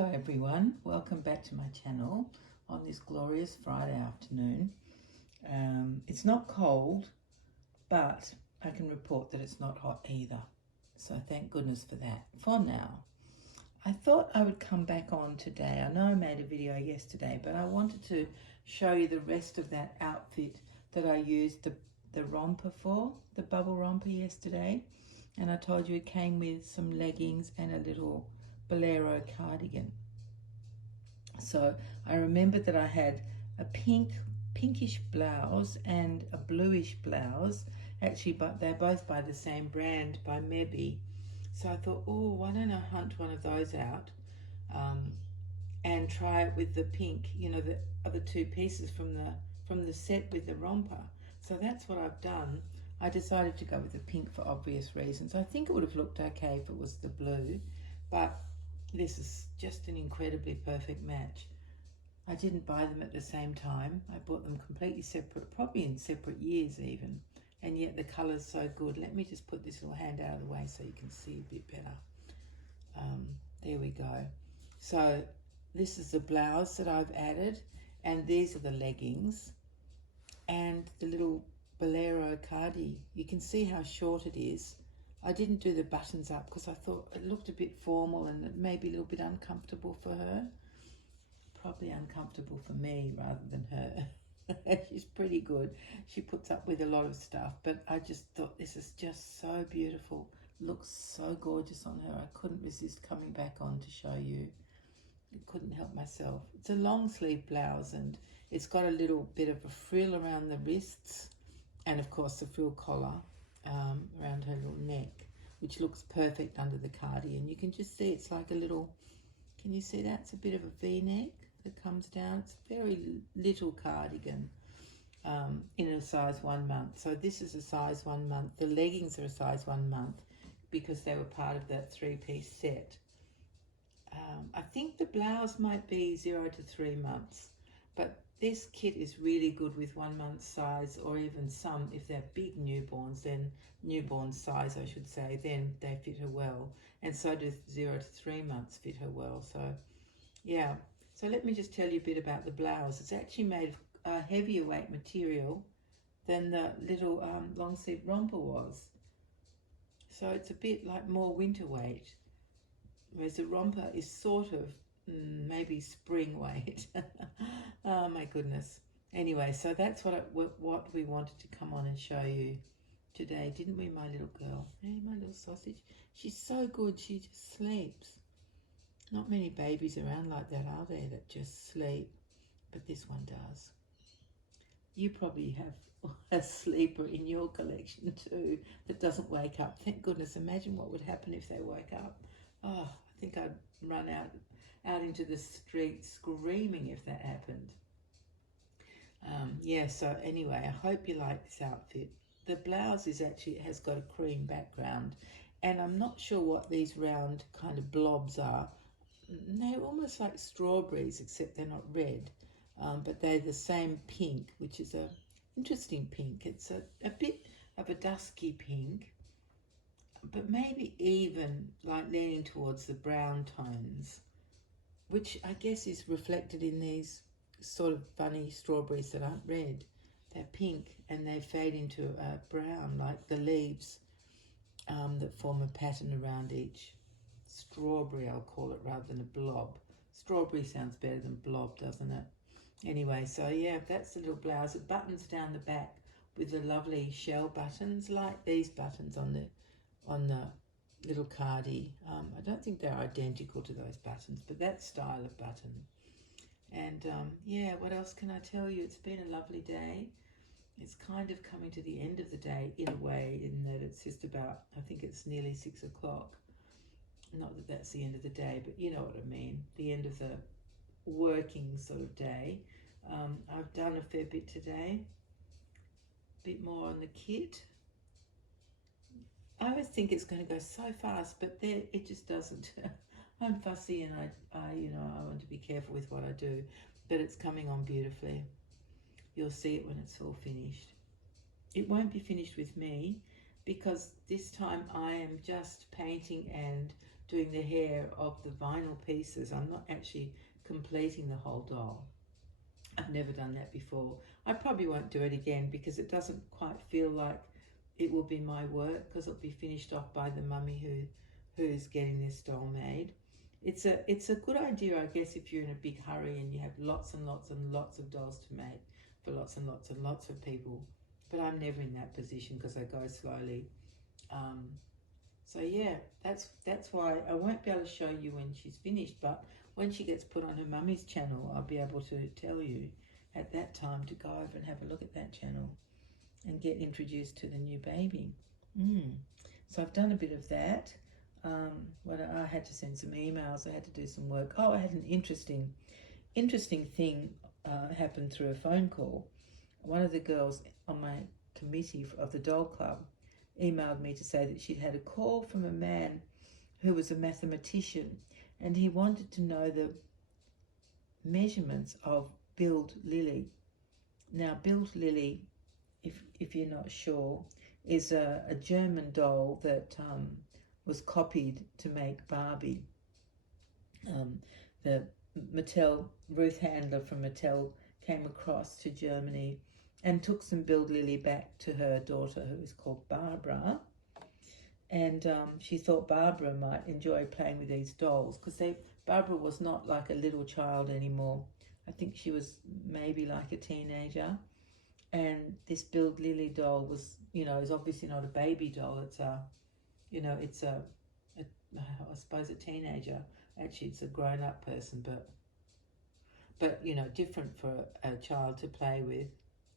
Hello everyone, welcome back to my channel on this glorious Friday afternoon. It's not cold, but I can report that it's not hot either. So thank goodness for that, for now. I thought I would come back on today. I know I made a video yesterday, but I wanted to show you the rest of that outfit that I used the romper for, the bubble romper yesterday. And I told you it came with some leggings and a little bolero cardigan. So I remember that I had a pinkish blouse and a bluish blouse, actually, but they're both by the same brand, by Maybe. So I thought, oh, why don't I hunt one of those out and try it with the pink, you know, the other two pieces from the set with the romper. So that's what I've done. I decided to go with the pink for obvious reasons. I think it would have looked okay if it was the blue, but this is just an incredibly perfect match. I didn't buy them at the same time. I bought them completely separate, probably in separate years even, and yet the colour's so good. Let me just put this little hand out of the way so you can see a bit better. There we go. So this is the blouse that I've added, and these are the leggings and the little bolero cardi. You can see how short it is. I didn't do the buttons up because I thought it looked a bit formal and maybe a little bit uncomfortable for her. Probably uncomfortable for me rather than her. She's pretty good. She puts up with a lot of stuff, but I just thought this is just so beautiful. Looks so gorgeous on her. I couldn't resist coming back on to show you. I couldn't help myself. It's a long sleeve blouse and it's got a little bit of a frill around the wrists and of course the frill collar around her little neck, which looks perfect under the cardigan. You can just see it's like a little, can you see that? It's a bit of a V-neck that comes down. It's a very little cardigan in a size 1 month. So this is a size 1 month. The leggings are a size 1 month because they were part of that 3-piece set. I think the blouse might be 0 to 3 months, but this kit is really good with 1 month size, or even some, if they're big newborns, then newborn size I should say, then they fit her well. And so does 0 to 3 months fit her well. So yeah, so let me just tell you a bit about the blouse. It's actually made of a heavier weight material than the little long sleeve romper was. So it's a bit like more winter weight, whereas the romper is sort of maybe spring weight. Oh my goodness. Anyway, so that's what we wanted to come on and show you today, didn't we, my little girl? Hey, my little sausage. She's so good, she just sleeps. Not many babies around like that, are there, that just sleep? But this one does. You probably have a sleeper in your collection too that doesn't wake up. Thank goodness. Imagine what would happen if they woke up. Oh, I think I'd run out into the street screaming if that happened. Yeah, so anyway, I hope you like this outfit. The blouse is actually, it has got a cream background, and I'm not sure what these round kind of blobs are. They're almost like strawberries, except they're not red, but they're the same pink, which is a interesting pink. It's a bit of a dusky pink, but maybe even like leaning towards the brown tones, which I guess is reflected in these sort of funny strawberries that aren't red. They're pink and they fade into brown, like the leaves that form a pattern around each strawberry, I'll call it, rather than a blob. Strawberry sounds better than blob, doesn't it? Anyway, so yeah, that's the little blouse. It buttons down the back with the lovely shell buttons, like these buttons on the little cardi. I don't think they're identical to those buttons, but that style of button. And yeah, what else can I tell you? It's been a lovely day. It's kind of coming to the end of the day in a way, in that it's just about, I think it's nearly 6 o'clock. Not that that's the end of the day, but you know what I mean, the end of the working sort of day. I've done a fair bit today, a bit more on the kit. I always think it's going to go so fast, but it just doesn't. I'm fussy and I want to be careful with what I do, but it's coming on beautifully. You'll see it when it's all finished. It won't be finished with me because this time I am just painting and doing the hair of the vinyl pieces. I'm not actually completing the whole doll. I've never done that before. I probably won't do it again because it doesn't quite feel like it will be my work, because it'll be finished off by the mummy who's getting this doll made. It's a good idea, I guess, if you're in a big hurry and you have lots and lots and lots of dolls to make for lots and lots and lots of people. But I'm never in that position because I go slowly. So yeah, that's why I won't be able to show you when she's finished, but when she gets put on her mummy's channel, I'll be able to tell you at that time to go over and have a look at that channel and get introduced to the new baby. So I've done a bit of that. I had to send some emails, I had to do some work. I had an interesting thing happen through a phone call. One of the girls on my committee of the doll club emailed me to say that she'd had a call from a man who was a mathematician, and he wanted to know the measurements of Build Lily. Now, Build Lily, if you're not sure, is a German doll that was copied to make Barbie. The Ruth Handler from Mattel came across to Germany and took some Build Lily back to her daughter, who is called Barbara. And she thought Barbara might enjoy playing with these dolls, because Barbara was not like a little child anymore. I think she was maybe like a teenager. And this Build Lily doll was, is obviously not a baby doll. It's I suppose a teenager. Actually, it's a grown-up person, but different for a child to play with,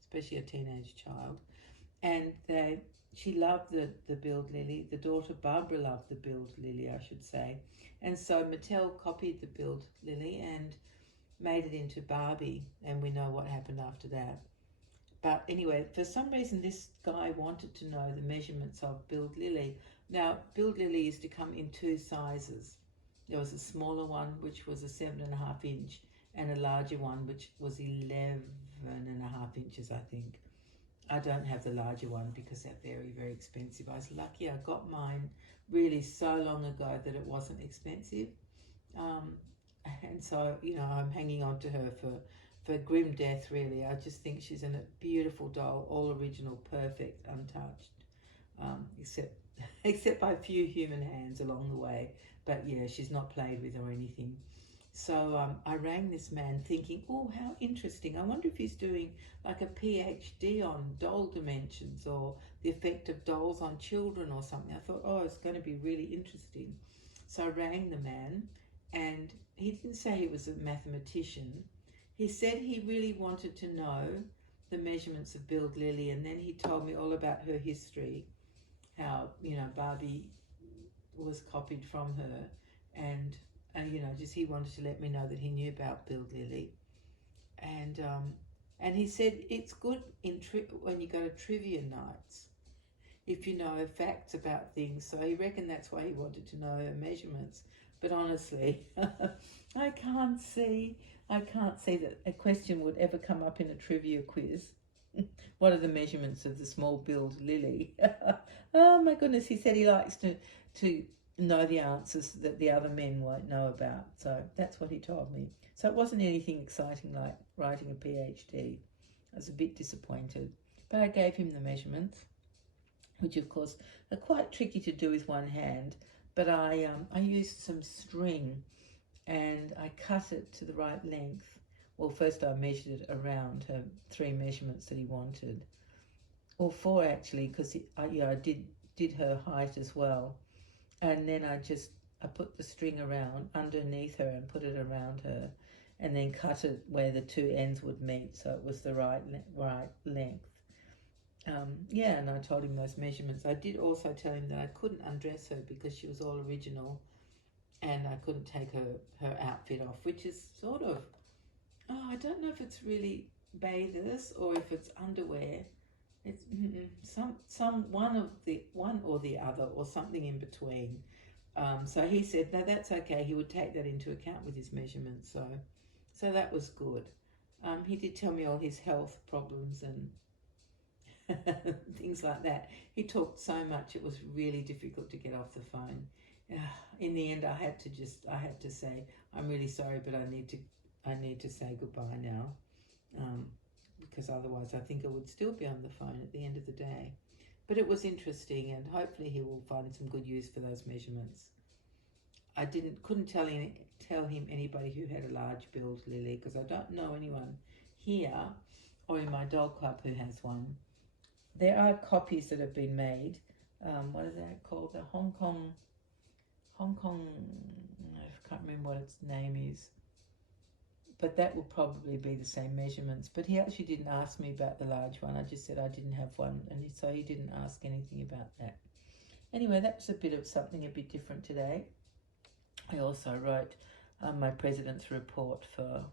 especially a teenage child. And she loved the Build Lily. The daughter Barbara loved the Build Lily, I should say. And so Mattel copied the Build Lily and made it into Barbie, and we know what happened after that. But anyway, for some reason this guy wanted to know the measurements of Build Lily. Now, Build Lily used to come in two sizes. There was a smaller one, which was a 7.5 inch, and a larger one, which was 11.5 inches, I think. I don't have the larger one because they're very, very expensive. I was lucky I got mine really so long ago that it wasn't expensive. And so, I'm hanging on to her for grim death, really. I just think she's a beautiful doll, all original, perfect, untouched, except by a few human hands along the way. But yeah, she's not played with or anything. So I rang this man thinking, oh, how interesting. I wonder if he's doing like a PhD on doll dimensions or the effect of dolls on children or something. I thought, oh, it's going to be really interesting. So I rang the man, and he didn't say he was a mathematician. He said he really wanted to know the measurements of Build Lily, and then he told me all about her history, how, Barbie was copied from her, and just he wanted to let me know that he knew about Build Lily. And he said it's good when you go to trivia nights, if you know facts about things. So he reckoned that's why he wanted to know her measurements. But honestly, I can't see that a question would ever come up in a trivia quiz. What are the measurements of the small Build Lily? Oh my goodness, he said he likes to know the answers that the other men won't know about. So that's what he told me. So it wasn't anything exciting like writing a PhD. I was a bit disappointed. But I gave him the measurements, which of course are quite tricky to do with one hand. But I used some string and I cut it to the right length. Well, first I measured it around her 3 measurements that he wanted. Or 4 actually, because I did her height as well. And then I put the string around underneath her and put it around her, and then cut it where the 2 ends would meet, so it was the right length. And I told him those measurements. I did also tell him that I couldn't undress her because she was all original, and I couldn't take her outfit off, which is sort of, I don't know if it's really bathers or if it's underwear. It's one or the other, or something in between. So he said, no, that's okay. He would take that into account with his measurements. So that was good. He did tell me all his health problems and things like that. He talked so much it was really difficult to get off the phone. in the end, I had to say, I'm really sorry, but I need to say goodbye now, because otherwise I think I would still be on the phone at the end of the day. But it was interesting, and hopefully he will find some good use for those measurements. I couldn't tell him anybody who had a large build, Lily, because I don't know anyone here or in my dog club who has one. There are copies that have been made. What is that called? The Hong Kong, I can't remember what its name is. But that will probably be the same measurements. But he actually didn't ask me about the large one. I just said I didn't have one, and so he didn't ask anything about that. Anyway, that was a bit of something a bit different today. I also wrote my president's report for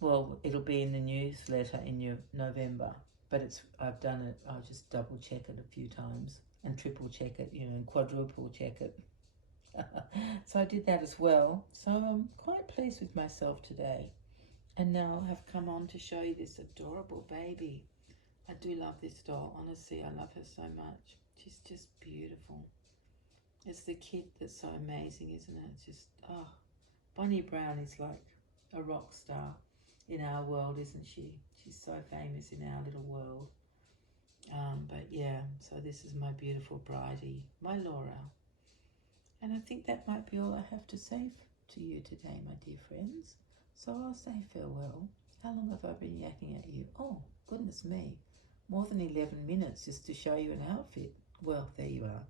well, it'll be in the newsletter in November. But I've done it. I'll just double check it a few times and triple check it, and quadruple check it. So I did that as well. So I'm quite pleased with myself today. And now I've come on to show you this adorable baby. I do love this doll. Honestly, I love her so much. She's just beautiful. It's the kid that's so amazing, isn't it? It's just, Bonnie Brown is like a rock star in our world, isn't she? She's so famous in our little world. But yeah, so this is my beautiful Bridie, my Laura. And I think that might be all I have to say to you today, my dear friends. So I'll say farewell. How long have I been yakking at you? Oh, goodness me. More than 11 minutes just to show you an outfit. Well, there you are.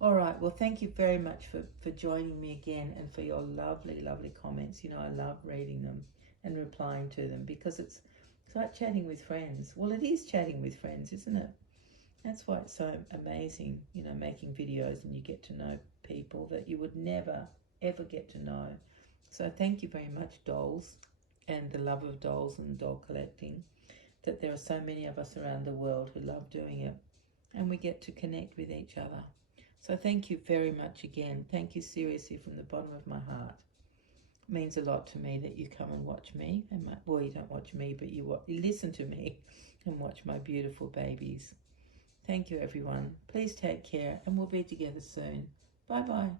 All right. Well, thank you very much for joining me again and for your lovely, lovely comments. I love reading them and replying to them because it's like chatting with friends. Well, it is chatting with friends, isn't it? That's why it's so amazing, making videos and you get to know people that you would never, ever get to know. So thank you very much, dolls, and the love of dolls and doll collecting, that there are so many of us around the world who love doing it and we get to connect with each other. So thank you very much again. Thank you seriously from the bottom of my heart. It means a lot to me that you come and watch me. Well, you don't watch me, but you listen to me and watch my beautiful babies. Thank you, everyone. Please take care, and we'll be together soon. Bye-bye.